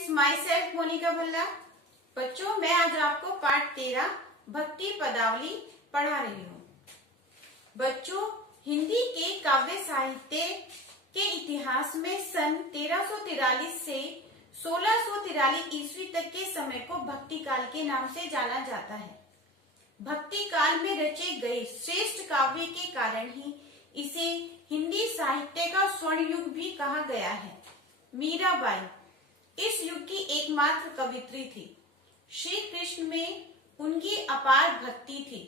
Friends, myself Monika Bhalla. बच्चों, मैं आज आपको पाठ 13 भक्ति पदावली पढ़ा रही हूँ। बच्चों, हिंदी के काव्य साहित्य के इतिहास में सन 1343 से 1643 ईस्वी तक के समय को भक्ति काल के नाम से जाना जाता है। भक्ति काल में रचे गए श्रेष्ठ काव्य के कारण ही इसे हिंदी साहित्य का स्वर्ण युग भी कहा गया है। मीराबाई इस युग की एकमात्र कवित्री थी। श्री कृष्ण में उनकी अपार भक्ति थी।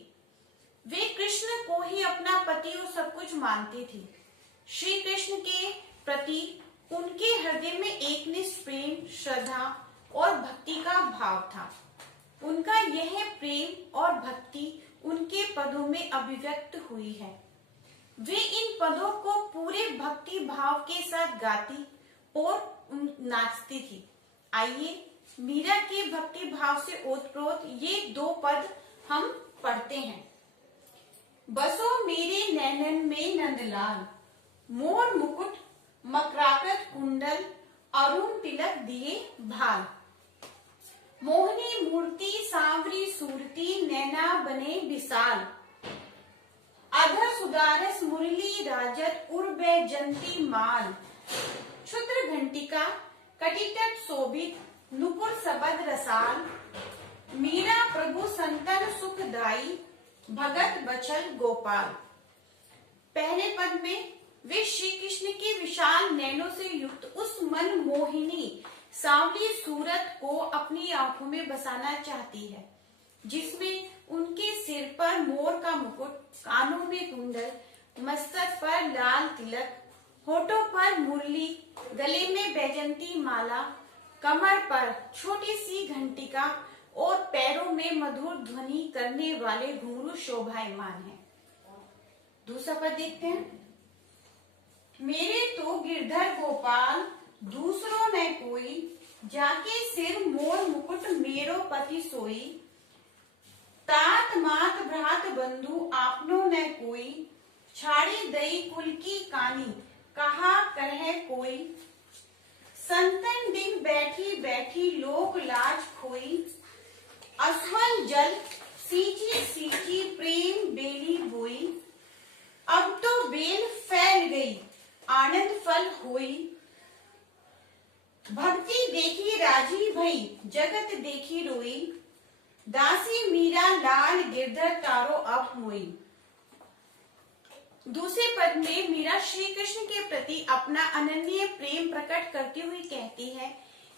वे कृष्ण को ही अपना पति और सब कुछ मानती थी। श्री कृष्ण के प्रति उनके हृदय में एक निष्ठ प्रेम, श्रद्धा और भक्ति का भाव था। उनका यह प्रेम और भक्ति उनके पदों में अभिव्यक्त हुई है। वे इन पदों को पूरे भक्ति भाव के साथ गाती और नाचती थी। आइए मीरा के भक्ति भाव से ओतप्रोत ये दो पद हम पढ़ते हैं। बसो मेरे नैनन में नंदलाल, मोर मुकुट मकराकृत कुंडल, अरुण तिलक दिए भाल। मोहनी मूर्ति सांवरी सूरती, नैना बने विशाल। अधर सुदारस मुरली राजत, उर्वे जंती माल। क्षुद्र घंटिका कटितट शोभित, नुपुर सबद रसाल। मीरा प्रभु संतन सुखदाई, भगत बचल गोपाल। पहले पद में वे श्री कृष्ण की विशाल नैनों से युक्त उस मन मोहिनी सांवली सूरत को अपनी आंखों में बसाना चाहती है, जिसमें उनके सिर पर मोर का मुकुट, कानों में कुंडल, मस्तक पर लाल तिलक, होठों पर मुरली, गले में बैजंती माला, कमर पर छोटी सी घंटिका और पैरों में मधुर ध्वनि करने वाले घुंघरू शोभायमान है। दूसरा पद देखते हैं। मेरे तो गिरधर गोपाल, दूसरों ने कोई, जाके सिर मोर मुकुट मेरो पति सोई। तात मात भ्रात बंधु आपनों ने कोई, छाड़ी दई कुल की कानी, कहा करहे कोई। संतन दिन बैठी बैठी लोक लाज खोई। अस्वल जल सींची सींची प्रेम बेली बोई। अब तो बेल फैल गई आनंद फल होई। भक्ति देखी राजी भई, जगत देखी रोई। दासी मीरा लाल गिरधर तारो अब मोई। दूसरे पद में मीरा श्री कृष्ण के प्रति अपना अनन्य प्रेम प्रकट करती हुई कहती है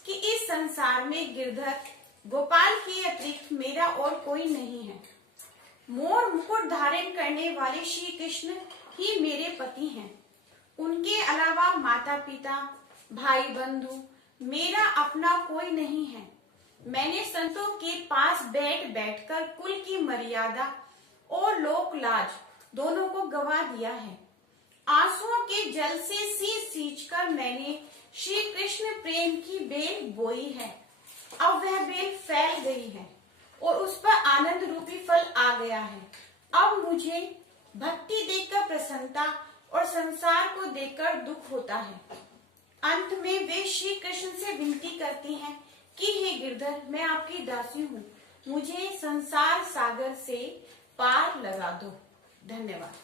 कि इस संसार में गिरधर गोपाल के अतिरिक्त मेरा और कोई नहीं है। मोर मुकुट धारण करने वाले श्री कृष्ण ही मेरे पति हैं। उनके अलावा माता पिता, भाई बंधु, मेरा अपना कोई नहीं है। मैंने संतों के पास बैठ बैठकर कुल की मर्यादा और लोक लाज दोनों को गवा दिया है। आंसुओं के जल से सींच सींच कर मैंने श्री कृष्ण प्रेम की बेल बोई है। अब वह बेल फैल गई है और उस पर आनंद रूपी फल आ गया है। अब मुझे भक्ति देखकर प्रसन्नता और संसार को देखकर दुख होता है। अंत में वे श्री कृष्ण से विनती करती हैं कि हे गिरधर, मैं आपकी दासी हूँ, मुझे संसार सागर से पार लगा दो। धन्यवाद।